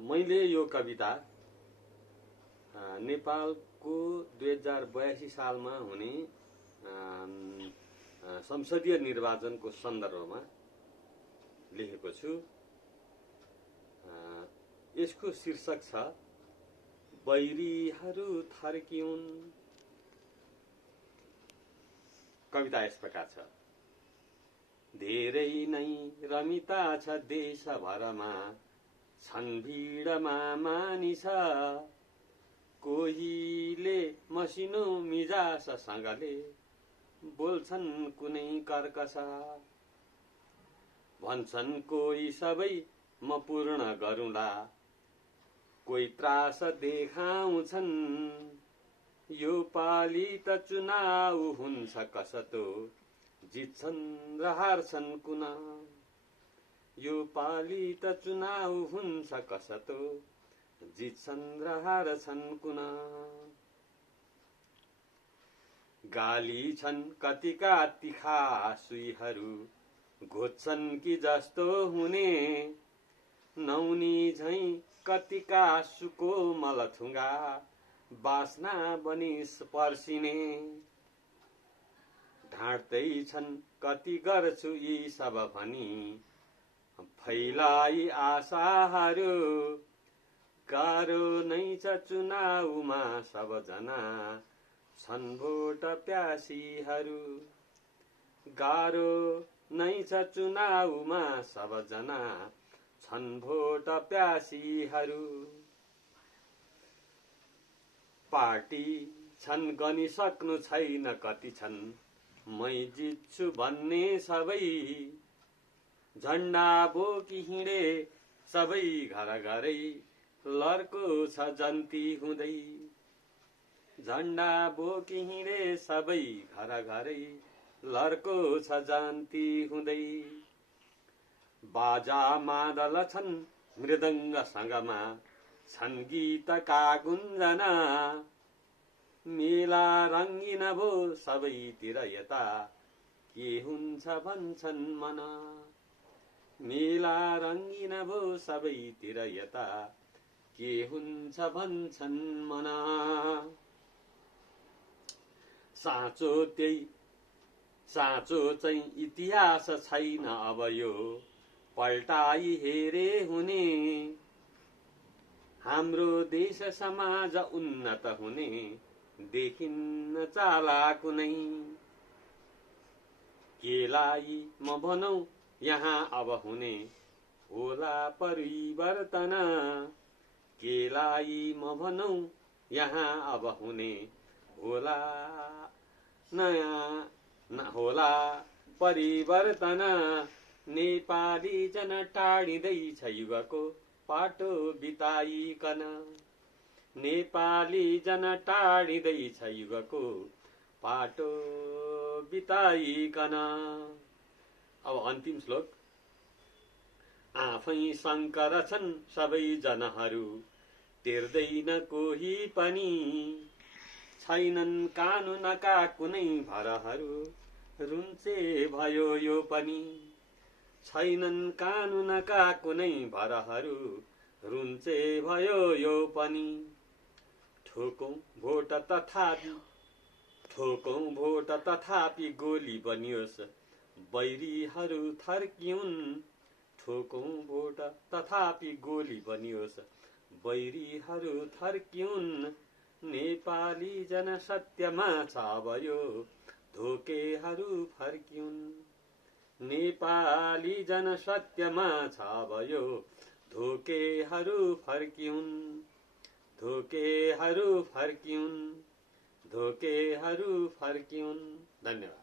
मैले यो कविता नेपालको 2082 सालमा हुने संसदीय निर्वाचनको सन्दर्भमा लेखेको छु। यसको शीर्षक छ बैरीहरू थर्किउन्। कविता यस प्रकार छ। धेरै नै रमिता छ देशभरमा, छन् भिडमा मानिस, कोहीले मसिनो मिजाससँगले बोल्छन् कुनै कर्कश, भन्छन् कोही सबै म पूर्ण गरौँला, कोही त्रास देखाउँछन्, यो पाली त चुनाव हुन्छ कसतो, जित्छन् र हार्छन् कुन, यो पाली त चुनाव हुन्छ कसतो, जित्छन् र हार्छन् कुन। गाली छन् कतिका तिखा सुईहरू, घोच्छन् कि जस्तो हुने, नौनी झैं कतिका सुकोमल थुङ्गा, बास्ना बनिस पर्सिने, ढाँट्दै छन् कति गर्छु यी सब भनी, फैलाई आशाहरू, गाह्रो नै छ चुनावमा सबजना, छन् भोट प्यासीहरू, गाह्रो नै छ चुनावमा सबजना, छन् भोट प्यासीहरू। पार्टी छन् गनिसक्नु छैन कति छन्, मै जित्छु भन्ने सबै, झण्डा बोकी हिँडे सबै घर घरै, लर्को छ जन्ती हुँदै, झण्डा बोकी हिँडे सबै घर घरै, लर्को छ जन्ती हुँदै। बाजा मादल छन् मृदङ्गसँगमा, छन् गीतका गुन्जना, मेला रङ्गिन भो सबैतिर यता, के हुन्छ भन्छन् मन, मेला रङ्गिन भो सबैतिर यता, के हुन्छ भन्छन् मन। साँचो चाहिँ इतिहास छैन अब यो, पल्टाई हेरे हुने, हाम्रो देश समाज उन्नत हुने, देखिन्न चाला कुनै, केलाई म भनौ यहाँ अब हुने, होला परिवर्तन, केलाई म भनौ यहाँ अब हुने, होला नयाँ होला परिवर्तन। नेपाली जन टाढिँदैछ युगको पाटो बिताइकन, नेपाली जन टाढिँदैछ युगको पाटो बिताइकन। अब अन्तिम श्लोक। आफै शङ्कर छन् सबै जनहरू, टेर्दैन कोही पनि, छैनन् कानुनका कुनै भरहरू, रुन्चे भयो यो पनि, छैनन् कानुनका कुनै भरहरू, रुन्चे भयो यो पनि। ठोकौं भोट तथापि गोली बनियोस्, बैरीहरू थर्किउन्, ठोकौं भोट तथापि गोली बनियोस्, बैरीहरू थर्किउन्, नेपाली जन सत्यमा छ अब यो, धोकेहरू फर्किउन्, नेपाली जन सत्यमा छ अब यो, धोकेहरू फर्किउन्, धोकेहरू फर्किउन्, धोकेहरू फर्किउन्। धन्यवाद।